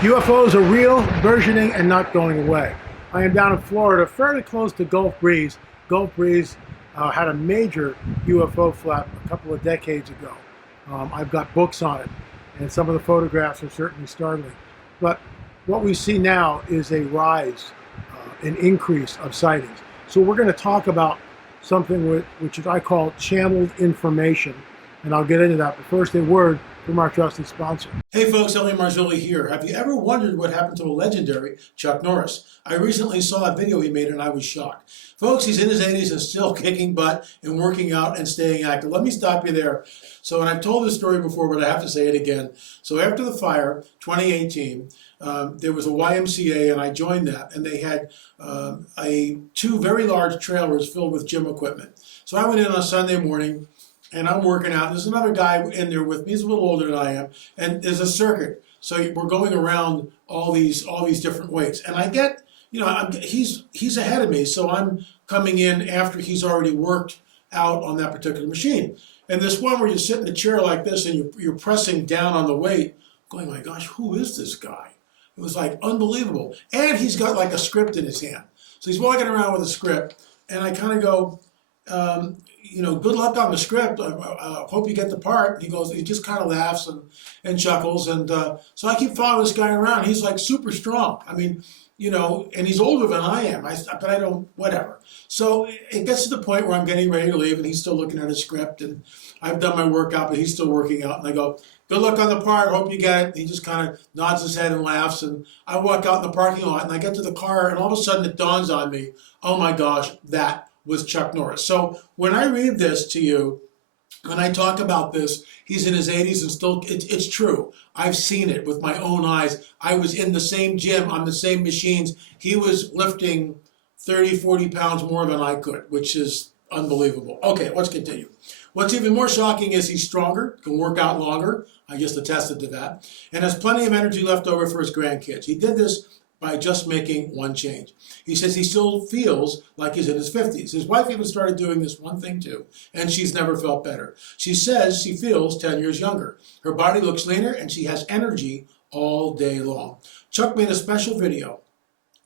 UFOs are real, burgeoning, and not going away. I am down in Florida, fairly close to Gulf Breeze. Gulf Breeze had a major UFO flap a couple of decades ago. I've got books on it, and some of the photographs are certainly startling. But what we see now is a rise, an increase of sightings. So we're going to talk about something which I call channeled information, and I'll get into that. But first, a word from our trusted sponsor. Hey folks, Marzulli here. Have you ever wondered what happened to a legendary Chuck Norris? I recently saw a video he made and I was shocked. Folks, he's in his 80s and still kicking butt and working out and staying active. Let me stop you there. So, and I've told this story before, but I have to say it again. So after the fire, 2018, there was a YMCA and I joined that, and they had two very large trailers filled with gym equipment. So I went in on a Sunday morning, and I'm working out. There's another guy in there with me. He's a little older than I am. And there's a circuit. So we're going around all these different weights. And I get, he's ahead of me. So I'm coming in after he's already worked out on that particular machine. And this one where you sit in a chair like this and you're pressing down on the weight, going, my gosh, who is this guy? It was like unbelievable. And he's got like a script in his hand. So he's walking around with a script. And I kind of go, good luck on the script. I hope you get the part. He goes, he just kind of laughs and chuckles. And so I keep following this guy around. He's like super strong. I mean, and he's older than I am, but I don't, whatever. So it gets to the point where I'm getting ready to leave and he's still looking at his script and I've done my workout, but he's still working out. And I go, good luck on the part. Hope you get it. He just kind of nods his head and laughs. And I walk out in the parking lot and I get to the car and all of a sudden it dawns on me, oh my gosh, that was Chuck Norris. So when I read this to you, when I talk about this, he's in his 80s and still, it's true. I've seen it with my own eyes. I was in the same gym on the same machines. He was lifting 30, 40 pounds more than I could, which is unbelievable. Okay, let's continue. What's even more shocking is he's stronger, can work out longer. I just attested to that. And has plenty of energy left over for his grandkids. He did this by just making one change. He says he still feels like he's in his 50s. His wife even started doing this one thing too, and she's never felt better. She says she feels 10 years younger. Her body looks leaner, and she has energy all day long. Chuck made a special video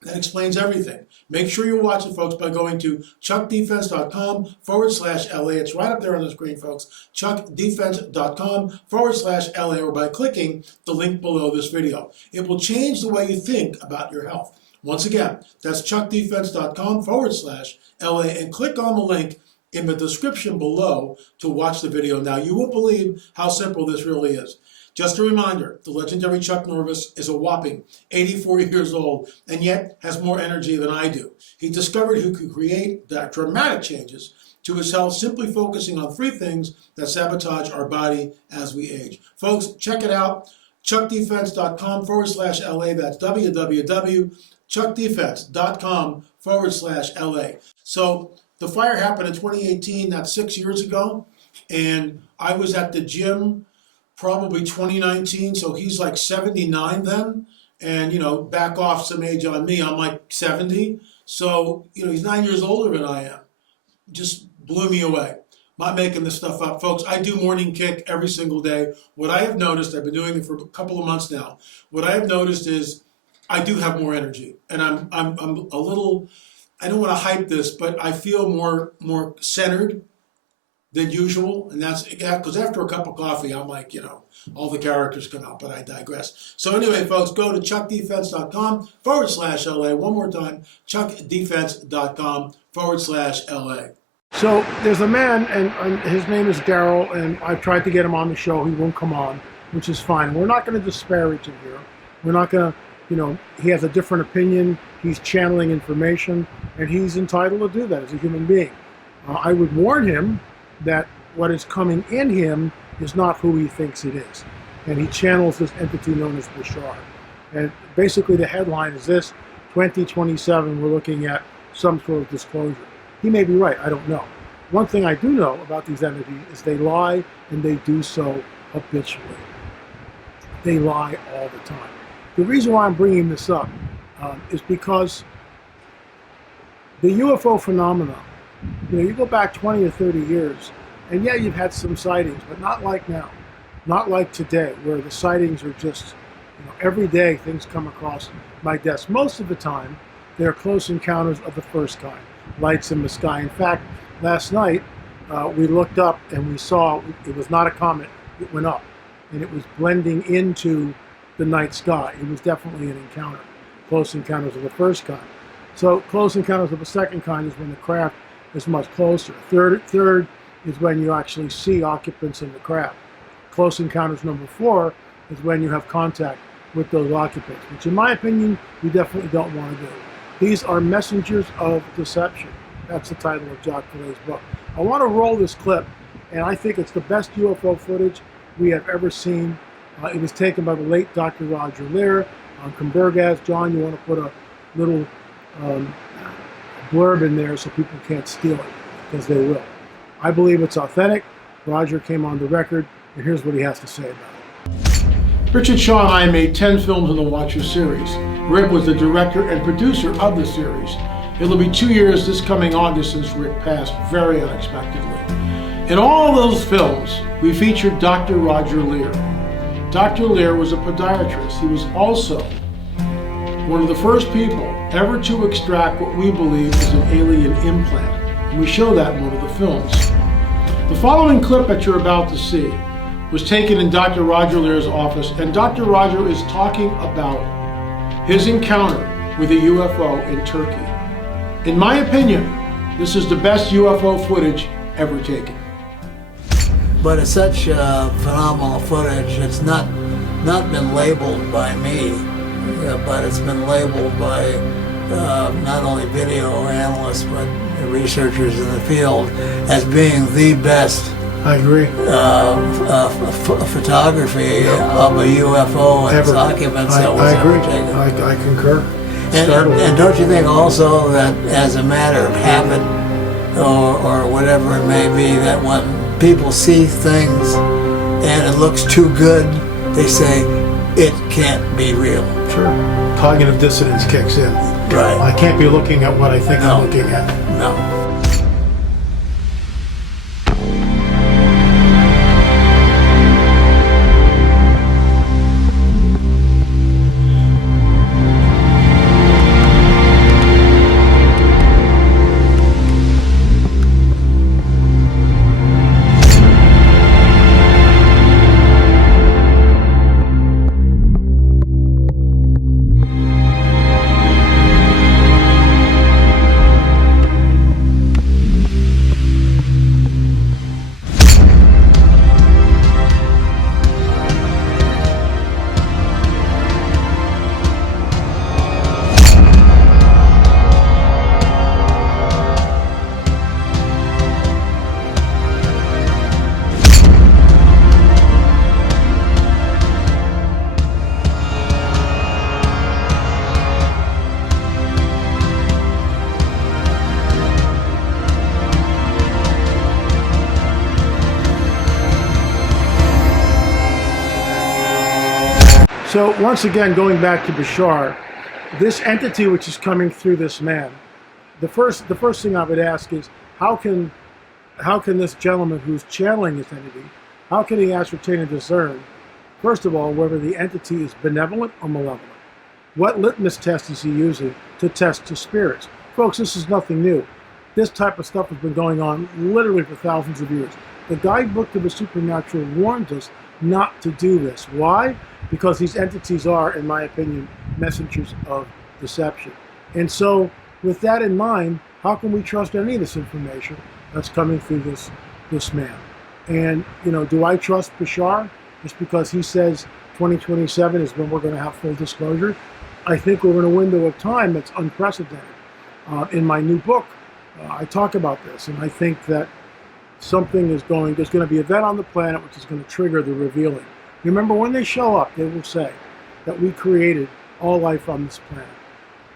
that explains everything. Make sure you watch it, folks, by going to chuckdefense.com/LA. It's right up there on the screen, folks. chuckdefense.com/LA, or by clicking the link below this video. It will change the way you think about your health. Once again, that's chuckdefense.com/LA, and click on the link in the description below to watch the video. Now, you won't believe how simple this really is. Just a reminder, the legendary Chuck Norris is a whopping 84 years old and yet has more energy than I do. He discovered he could create dramatic changes to his health simply focusing on three things that sabotage our body as we age. Folks, check it out, chuckdefense.com/LA. That's www.chuckdefense.com/LA. So the fire happened in 2018, that's 6 years ago, and I was at the gym probably 2019, so he's like 79 then, and back off some age on me, I'm like 70, so he's 9 years older than I am. Just blew me away. Not making this stuff up, folks. I do morning kick every single day. What I have noticed, I've been doing it for a couple of months now, what I have noticed is I do have more energy, and I'm a little, I don't want to hype this, but I feel more centered than usual, and that's because after a cup of coffee, I'm like, all the characters come out, but I digress. So anyway, folks, go to chuckdefense.com/LA. One more time, chuckdefense.com/LA. So there's a man, and his name is Daryl, and I've tried to get him on the show. He won't come on, which is fine. We're not going to disparage him here. We're not going to, he has a different opinion. He's channeling information, and he's entitled to do that as a human being. I would warn him that what is coming in him is not who he thinks it is. And he channels this entity known as Bashar. And basically the headline is this: 2027, we're looking at some sort of disclosure. He may be right, I don't know. One thing I do know about these entities is they lie, and they do so habitually. They lie all the time. The reason why I'm bringing this up is because the UFO phenomenon, you go back 20 or 30 years, and yeah, you've had some sightings, but not like now. Not like today, where the sightings are just, Every day things come across my desk. Most of the time, they are close encounters of the first kind, lights in the sky. In fact, last night we looked up and we saw it was not a comet. It went up, and it was blending into the night sky. It was definitely an encounter, close encounters of the first kind. So close encounters of the second kind is when the craft is much closer. Third is when you actually see occupants in the craft. Close encounters number 4 is when you have contact with those occupants, which in my opinion, we definitely don't want to do. These are messengers of deception. That's the title of Jacques Vallée's book. I want to roll this clip, and I think it's the best UFO footage we have ever seen. It was taken by the late Dr. Roger Leir on Combergaz. John, you want to put a little blurb in there so people can't steal it, because they will. I believe it's authentic. Roger came on the record, and here's what he has to say about it. Richard Shaw and I made 10 films in the Watcher series. Rick was the director and producer of the series. It'll be 2 years this coming August since Rick passed, very unexpectedly. In all those films, we featured Dr. Roger Leir. Dr. Leir was a podiatrist. He was also one of the first people ever to extract what we believe is an alien implant. And we show that in one of the films. The following clip that you're about to see was taken in Dr. Roger Leir's office, and Dr. Roger is talking about his encounter with a UFO in Turkey. In my opinion, this is the best UFO footage ever taken. But it's such phenomenal footage. It's not been labeled by me, but it's been labeled by not only video analysts but researchers in the field as being the best. I agree. Photography of a UFO and its occupants that was ever taken. I concur. And don't you think also that as a matter of habit or whatever it may be, that when people see things and it looks too good, they say it can't be real. Sure. Cognitive dissonance kicks in. Right. I can't be looking at what I think I'm looking at. No. So once again, going back to Bashar, this entity which is coming through this man, the first thing I would ask is how can this gentleman who's channeling this entity, how can he ascertain and discern, first of all, whether the entity is benevolent or malevolent? What litmus test is he using to test the spirits? Folks, this is nothing new. This type of stuff has been going on literally for thousands of years. The guidebook to the supernatural warns us not to do this. Why? Because these entities are, in my opinion, messengers of deception. And so, with that in mind, how can we trust any of this information that's coming through this man? And, do I trust Bashar just because he says 2027 is when we're going to have full disclosure? I think we're in a window of time that's unprecedented. In my new book, I talk about this, and I think that there's going to be an event on the planet which is going to trigger the revealing. Remember, when they show up, they will say that we created all life on this planet.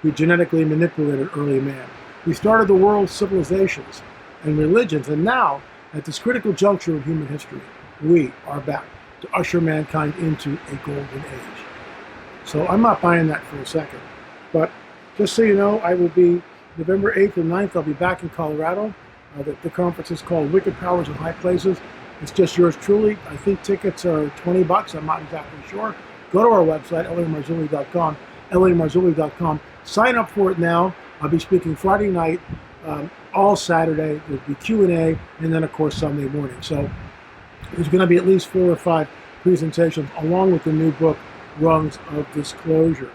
We genetically manipulated early man. We started the world's civilizations and religions, and now, at this critical juncture of human history, we are back to usher mankind into a golden age. So I'm not buying that for a second. But just so you know, I will be November 8th and 9th, I'll be back in Colorado. The conference is called Wicked Powers in High Places. It's just yours truly. I think tickets are $20. I'm not exactly sure. go to our website, lamarzulli.com, lamarzulli.com. Sign up for it now. I'll be speaking Friday night, all Saturday. There'll be Q&A, and then, of course, Sunday morning. So there's going to be at least 4 or 5 presentations, along with the new book, Rungs of Disclosure.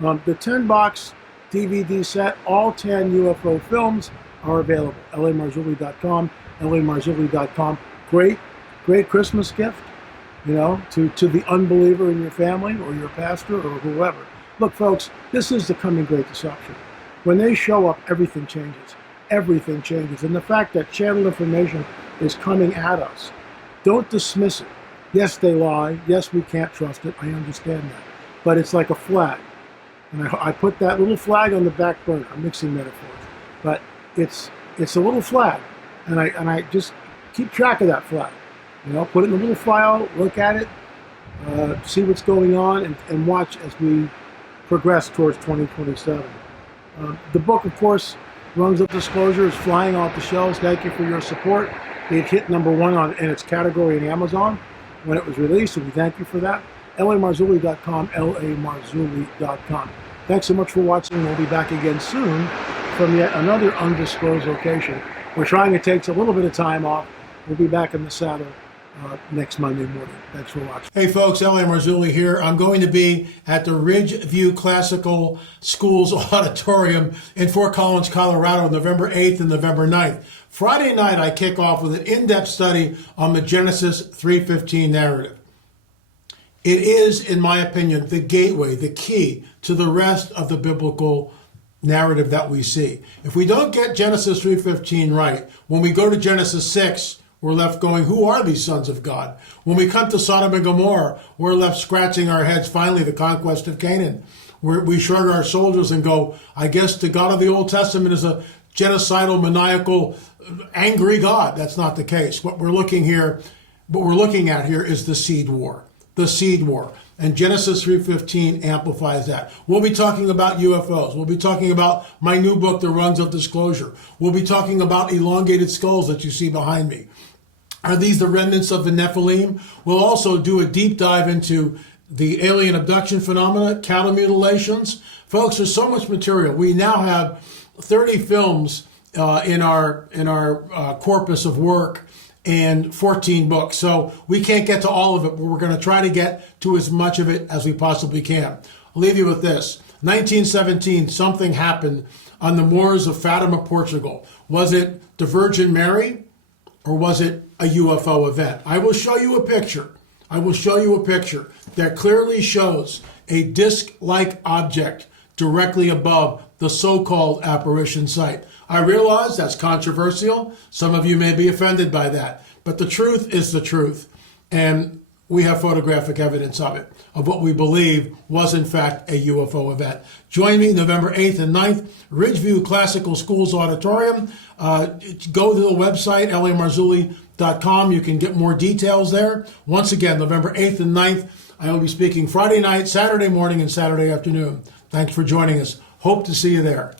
The 10-box DVD set, all 10 UFO films are available. lamarzulli.com, lamarzulli.com. Great Christmas gift, to the unbeliever in your family or your pastor or whoever. Look, folks, this is the coming great deception. When they show up, everything changes. Everything changes. And the fact that channel information is coming at us, don't dismiss it. Yes, they lie. Yes, we can't trust it. I understand that. But it's like a flag. And I put that little flag on the back burner. I'm mixing metaphors. But it's a little flag. And I just keep track of that flag. Put it in a little file, look at it, see what's going on, and watch as we progress towards 2027. The book, of course, Rungs of Disclosure, is flying off the shelves. Thank you for your support. It hit #1 in its category in Amazon when it was released, and we thank you for that. lamarzulli.com, lamarzulli.com. Thanks so much for watching. We'll be back again soon from yet another undisclosed location. We're trying to take a little bit of time off. We'll be back in the saddle next Monday morning. Thanks for watching. Hey folks, L.A. Marzulli here. I'm going to be at the Ridgeview Classical Schools Auditorium in Fort Collins, Colorado, November 8th and November 9th. Friday night, I kick off with an in-depth study on the Genesis 3:15 narrative. It is, in my opinion, the gateway, the key to the rest of the biblical narrative that we see. If we don't get Genesis 3:15 right, when we go to Genesis 6, we're left going, who are these sons of God? When we come to Sodom and Gomorrah, we're left scratching our heads, finally, the conquest of Canaan. We shrug our shoulders and go, I guess the God of the Old Testament is a genocidal, maniacal, angry God. That's not the case. What we're looking at here is the seed war. The seed war. And Genesis 3:15 amplifies that. We'll be talking about UFOs. We'll be talking about my new book, The Rungs of Disclosure. We'll be talking about elongated skulls that you see behind me. Are these the remnants of the Nephilim? We'll also do a deep dive into the alien abduction phenomena, cattle mutilations. Folks, there's so much material. We now have 30 films in our corpus of work and 14 books. So we can't get to all of it, but we're going to try to get to as much of it as we possibly can. I'll leave you with this. 1917, something happened on the moors of Fatima, Portugal. Was it the Virgin Mary or was it a UFO event? I will show you a picture. That clearly shows a disc-like object directly above the so-called apparition site. I realize that's controversial. Some of you may be offended by that. But the truth is the truth. And we have photographic evidence of it, of what we believe was in fact a UFO event. Join me November 8th and 9th, Ridgeview Classical Schools Auditorium. Go to the website, lamarzulli.com. You can get more details there. Once again, November 8th and 9th, I will be speaking Friday night, Saturday morning, and Saturday afternoon. Thanks for joining us. Hope to see you there.